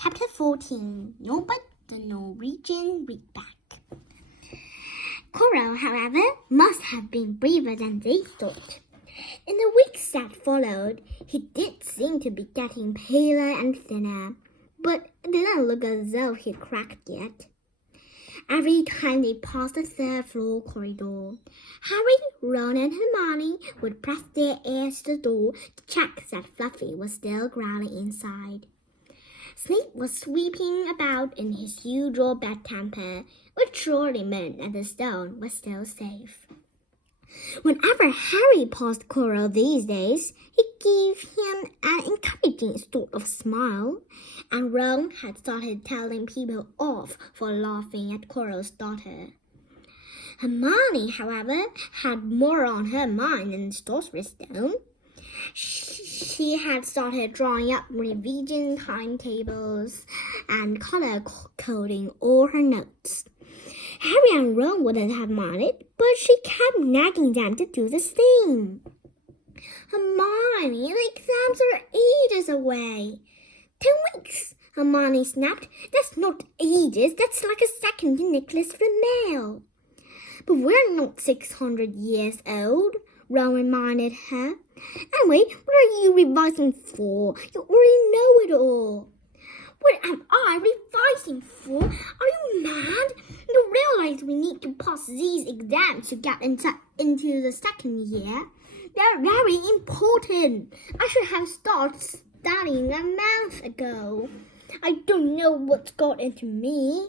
Chapter 14. Norbert the Norwegian Reedback. Coral, however, must have been braver than they thought. In the weeks that followed, he did seem to be getting paler and thinner, but it didn't look as though he'd cracked yet. Every time they passed the third-floor corridor, Harry, Ron, and Hermione would press their ears to the door to check that Fluffy was still growling inside. Snape was sweeping about in his usual bad temper, which surely meant that the stone was still safe. Whenever Harry passed Coral these days, he gave him an encouraging sort of smile, and Ron had started telling people off for laughing at Coral's daughter. Hermione, however, had more on her mind than the Sorcerer's Stone. She had started drawing up revision timetables and color-coding all her notes. Harry and Ron wouldn't have minded, but she kept nagging them to do the same. Hermione, the exams are ages away. 10 weeks, Hermione snapped. That's not ages, that's like a second to Nicholas Flamel. But we're not 600 years old, Ron reminded her. Anyway, what are you revising for? You already know it all. What am I revising for? Are you mad? You realize we need to pass these exams to get into the second year? They're very important. I should have started studying a month ago. I don't know what's got into me.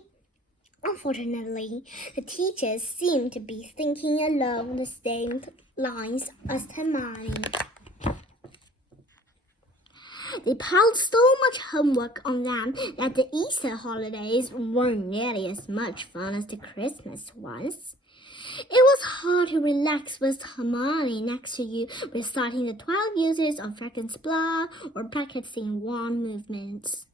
Unfortunately, the teachers seem to be thinking along the same lines as Hermione. They piled so much homework on them that the Easter holidays weren't nearly as much fun as the Christmas ones. It was hard to relax with Hermione next to you, reciting the 12 uses of Dragon's Blood or practicing wand movements.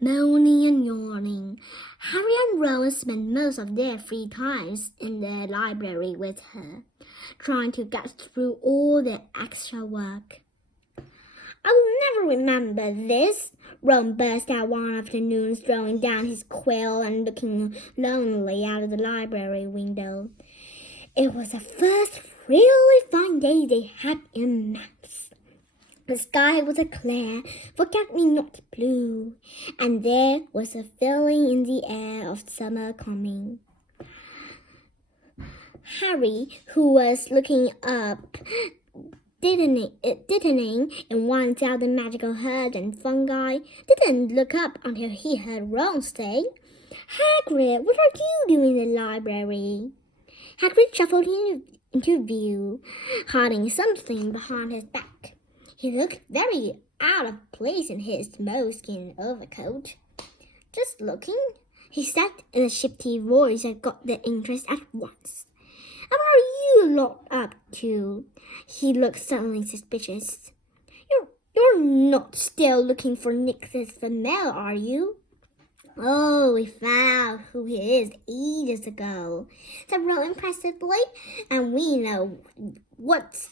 Moaning and yawning, Harry and Ron spent most of their free times in the library with her, trying to get through all the extra work. I'll never remember this, Ron burst out one afternoon, throwing down his quill and looking lonely out of the library window. It was the first really fine day they had in months. The sky was a clear, forget-me-not blue, and there was a feeling in the air of summer coming. Harry, who was looking up, deadening in one thousand magical herbs and fungi, didn't look up until he heard Ron say, "Hagrid, what are you doing in the library?" Hagrid shuffled into view, hiding something behind his back. He looked very out of place in his moleskin overcoat. "Just looking," he said in a shifty voice that got their interest at once. "And what are you locked up to?" He looked suddenly suspicious. You're not still looking for Nicholas Flamel, are you?" "Oh, we found who he is ages ago," said Ron impressively, "and we know what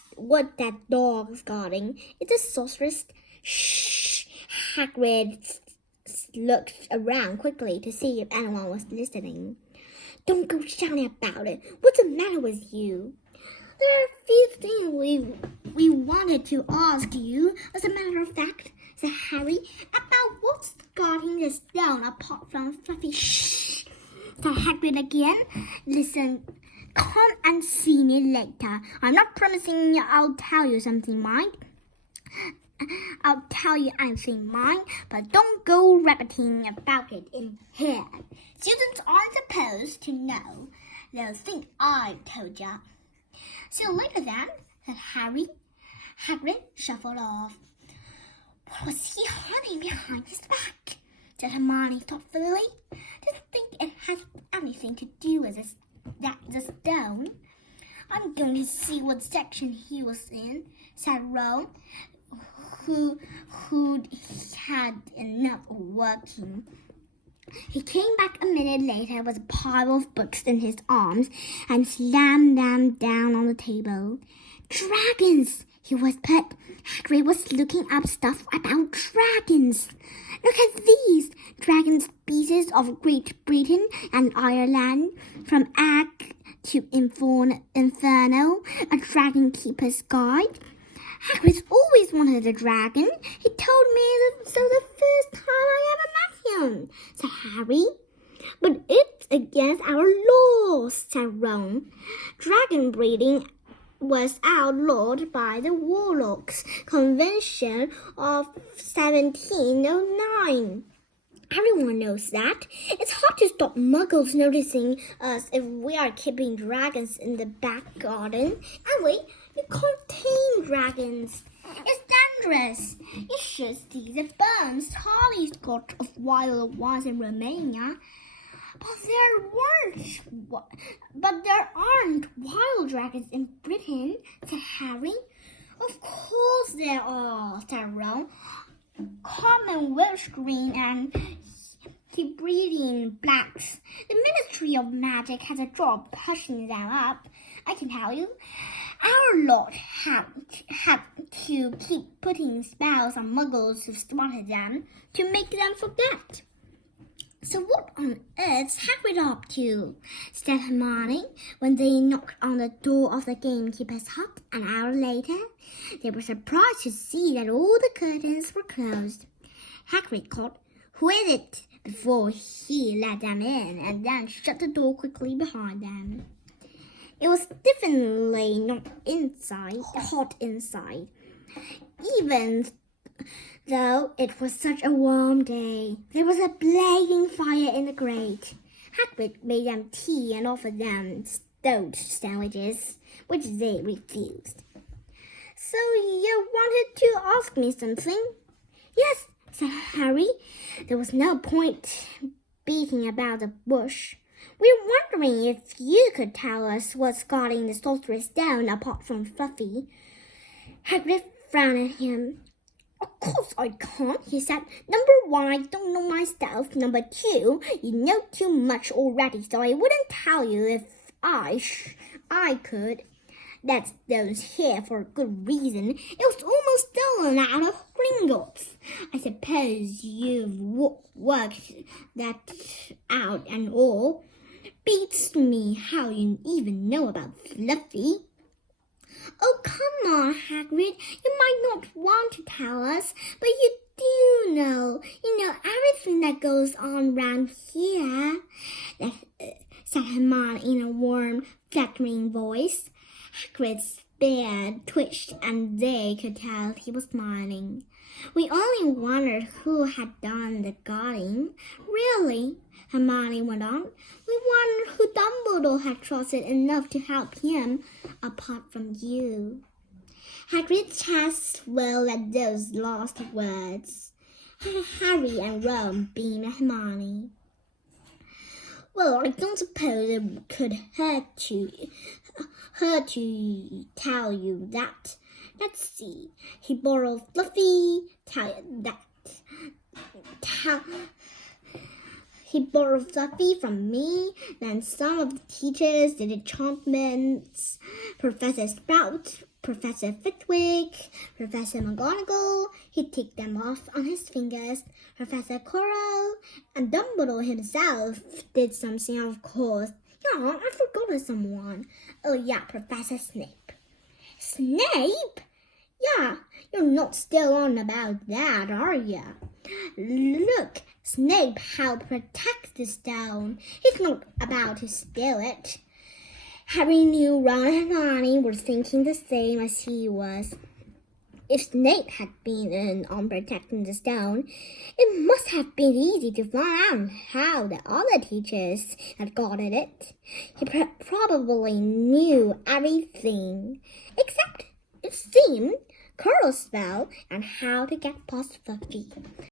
that dog's guarding. It's a sorceress." "Shh!" Hagrid looked around quickly to see if anyone was listening. "Don't go shouting about it. What's the matter with you?" "There are a few things we wanted to ask you, as a matter of fact," said Harry, "about what's guarding the stone apart from Fluffy." "Shh!" said Hagrid again. "Listen, come and see me later. I'm not promising I'll tell you something, mind. I'll tell you anything, mind, but don't go rabbiting about it in here. Students aren't supposed to know. They'll think I told ya." "See you later then," said Harry. Hagrid shuffled off. "What was he hiding behind his back?" said Hermione thoughtfully. "Didn't think it had anything to do with the stone." "I'm going to see what section he was in," said Ron, who'd had enough of working. He came back a minute later with a pile of books in his arms and slammed them down on the table. "Dragons!" he whispered. Hagrid was looking up stuff about dragons. "Look at these! dragon species of Great Britain and Ireland, from Egg to Inferno, a dragon keeper's guide. Hagrid always wanted a dragon. He told me so the first time I ever met him, said Harry. But it's against our laws, said Ron. Dragon breeding was outlawed by the Warlocks Convention of 1709. Everyone knows that. It's hard to stop muggles noticing us if we are keeping dragons in the back garden. Anyway, you can't tame dragons. It's dangerous. You should see the burns Charlie's got of wild ones in Romania. But there aren't wild dragons in Britain, said Harry. Of course there are, said Ron. Common Welsh green and Hebridean blacks. The Ministry of Magic has a job hushing them up, I can tell you. Our lot had to keep putting spells on muggles who spotted them to make them forget. So what on earth's Hagrid up to? Said Hermione when they knocked on the door of the gamekeeper's hut an hour later. They were surprised to see that all the curtains were closed. Hagrid called, "Who is it?" before he let them in, and then shut the door quickly behind them. It was definitely not hot inside, even though it was such a warm day. There was a blazing fire in the grate. Hagrid made them tea and offered them stowed sandwiches, which they refused. "So you wanted to ask me something?" "Yes," said Harry. There was no point beating about the bush. "We're wondering if you could tell us what's guarding the Sorcerer's Stone apart from Fluffy." Hagrid frowned at him. "Of course I can't," he said. "Number 1, I don't know myself. Number 2, you know too much already, so I wouldn't tell you if I could. That stone's here for a good reason. It was almost stolen out of Gringotts. I suppose you've worked that out and all. Beats me how you even know about Fluffy." "Oh, come on, Hagrid. You might not want to tell us, but you do know. You know everything that goes on round here," said Hermione in a warm, flattering voice. Hagrid's beard twitched, and they could tell he was smiling. "We only wondered who had done the guarding." "Really?" Hermione went on. "We wondered who Dumbledore had trusted enough to help him, apart from you." Hagrid's chest swelled at those last words. Harry and Ron beamed at Hermione. "Well, I don't suppose it could hurt to tell you that. Let's see. He borrowed Fluffy. He borrowed Fluffy from me. Then some of the teachers did enchantments. Professor Sprout, Professor Flitwick, Professor McGonagall. He'd take them off on his fingers. Professor Quirrell and Dumbledore himself did something, of course. Yeah, I forgot of someone. Oh yeah, Professor Snape." "Snape? Yeah, you're not still on about that, are you? Look, Snape helped protect the stone. He's not about to steal it." Harry knew Ron and Hermione were thinking the same as he was. If Snape had been in on protecting the stone, it must have been easy to find out how the other teachers had guarded it. He probably knew everything, except, it seemed, Quirrell's spell and how to get past Fluffy.